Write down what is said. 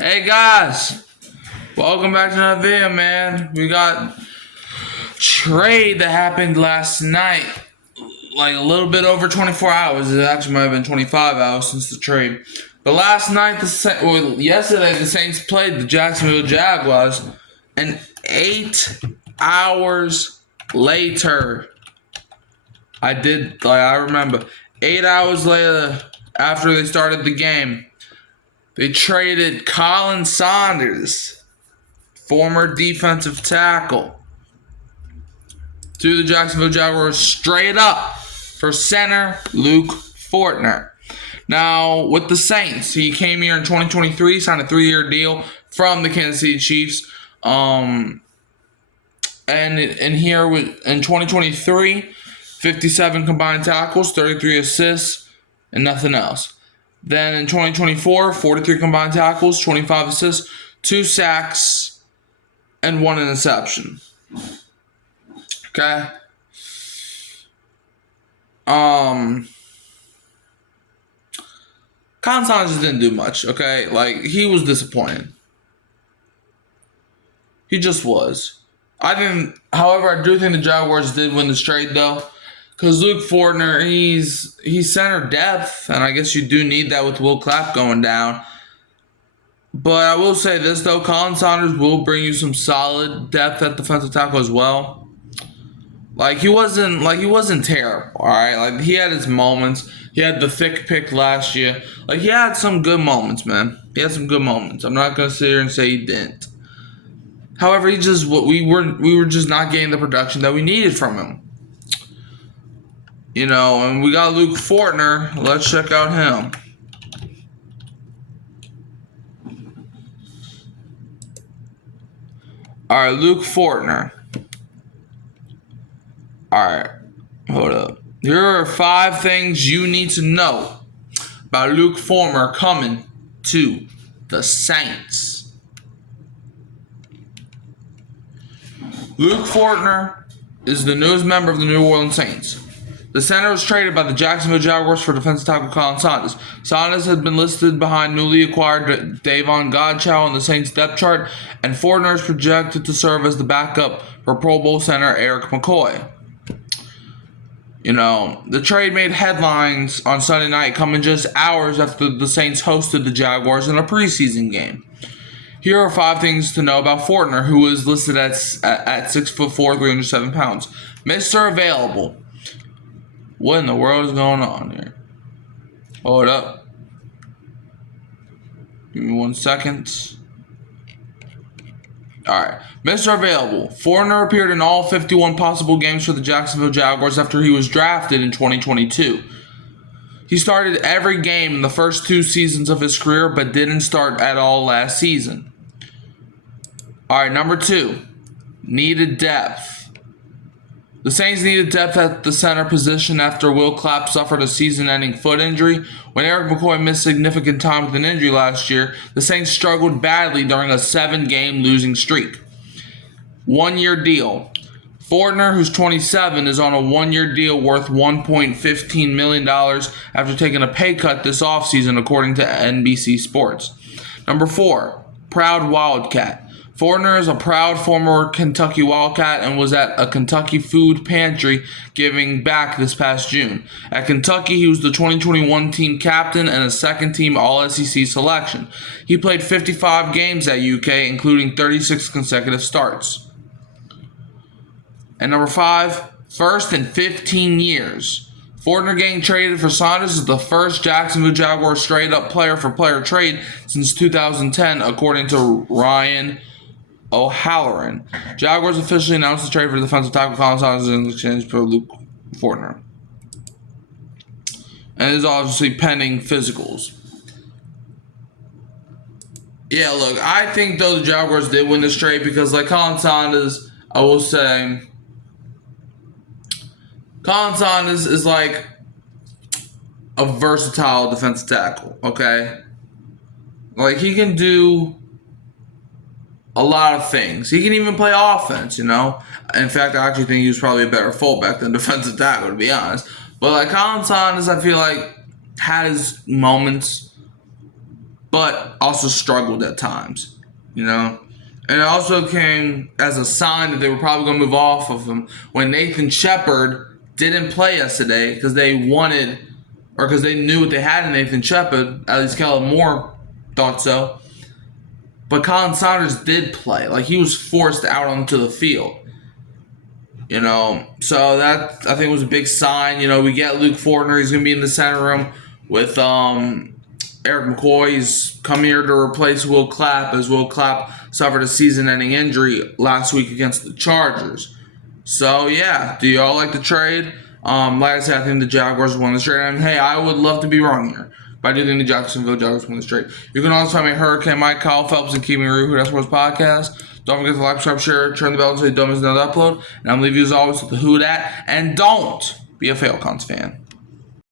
Hey guys, welcome back to another video, man. We got trade that happened last night, like a little bit over 24 hours. It actually might have been 25 hours since the trade. But last night, yesterday, the Saints played the Jacksonville Jaguars, and 8 hours later, I remember, 8 hours later after they started the game, they traded Khalen Saunders, former defensive tackle, to the Jacksonville Jaguars straight up for center Luke Fortner. Now, with the Saints, he came here in 2023, signed a 3-year deal from the Kansas City Chiefs. And here in 2023, 57 combined tackles, 33 assists, and nothing else. Then in 2024, 43 combined tackles, 25 assists, 2 sacks, and 1 interception. Okay? Khalen Saunders didn't do much, okay? Like, he was disappointing. He just was. However, I do think the Jaguars did win this trade, though. Because Luke Fortner, he's center depth, and I guess you do need that with Will Clapp going down. But I will say this, though. Khalen Saunders will bring you some solid depth at defensive tackle as well. He wasn't terrible, all right? Like, he had his moments. He had the thick pick last year. Like, he had some good moments, man. He had some good moments. I'm not going to sit here and say he didn't. However, we were just not getting the production that we needed from him. And we got Luke Fortner. Let's check out him. All right, Luke Fortner. All right, hold up. Here are 5 things you need to know about Luke Fortner coming to the Saints. Luke Fortner is the newest member of the New Orleans Saints. The center was traded by the Jacksonville Jaguars for defensive tackle Khalen Saunders. Saunders had been listed behind newly acquired Davon Godchaux on the Saints depth chart, and Fortner is projected to serve as the backup for Pro Bowl center Eric McCoy. The trade made headlines on Sunday night, coming just hours after the Saints hosted the Jaguars in a preseason game. Here are 5 things to know about Fortner, who is listed at 6'4", 307 pounds. Mr. Available. What in the world is going on here? Hold up. Give me 1 second. Alright. Mr. Available. Fortner appeared in all 51 possible games for the Jacksonville Jaguars after he was drafted in 2022. He started every game in the first 2 seasons of his career, but didn't start at all last season. Alright, number 2. Needed depth. The Saints needed depth at the center position after Will Clapp suffered a season-ending foot injury. When Eric McCoy missed significant time with an injury last year, the Saints struggled badly during a 7-game losing streak. 1-year deal. Fortner, who's 27, is on a 1-year deal worth $1.15 million after taking a pay cut this offseason, according to NBC Sports. Number 4, proud Wildcat. Fortner is a proud former Kentucky Wildcat and was at a Kentucky food pantry giving back this past June. At Kentucky, he was the 2021 team captain and a second-team All-SEC selection. He played 55 games at UK, including 36 consecutive starts. And number 5, first in 15 years. Fortner getting traded for Saunders is the first Jacksonville Jaguars straight-up player-for-player trade since 2010, according to Ryan O'Halloran. Jaguars officially announced the trade for defensive tackle Khalen Saunders in exchange for Luke Fortner. And it is obviously pending physicals. Yeah, look, I think though the Jaguars did win this trade because Khalen Saunders, I will say, Khalen Saunders is like a versatile defensive tackle, okay? He can do a lot of things. He can even play offense, In fact, I actually think he was probably a better fullback than defensive tackle, to be honest. But Khalen Saunders, I feel like, had his moments. but also struggled at times, you know. And it also came as a sign that they were probably going to move off of him when Nathan Shepard didn't play yesterday because they wanted, or because they knew what they had in Nathan Shepard. At least Kellen Moore thought so. But Khalen Saunders did play. Like, he was forced out onto the field. You know, so that, I think, was a big sign. You know, we get Luke Fortner. He's going to be in the center room with Eric McCoy. He's come here to replace Will Clapp, as Will Clapp suffered a season-ending injury last week against the Chargers. So, yeah, do y'all like the trade? Like I said, I think the Jaguars won this trade. And, hey, I would love to be wrong here, but I do think the Jacksonville Jaguars win this trade. You can also find me at Hurricane Mike, Kyle Phelps, and Keeping It Real, Who That Sports Podcast. Don't forget to like, subscribe, share, turn the bell so you don't miss another upload. And I'm leaving you as always with the Who Dat. And don't be a Falcons fan.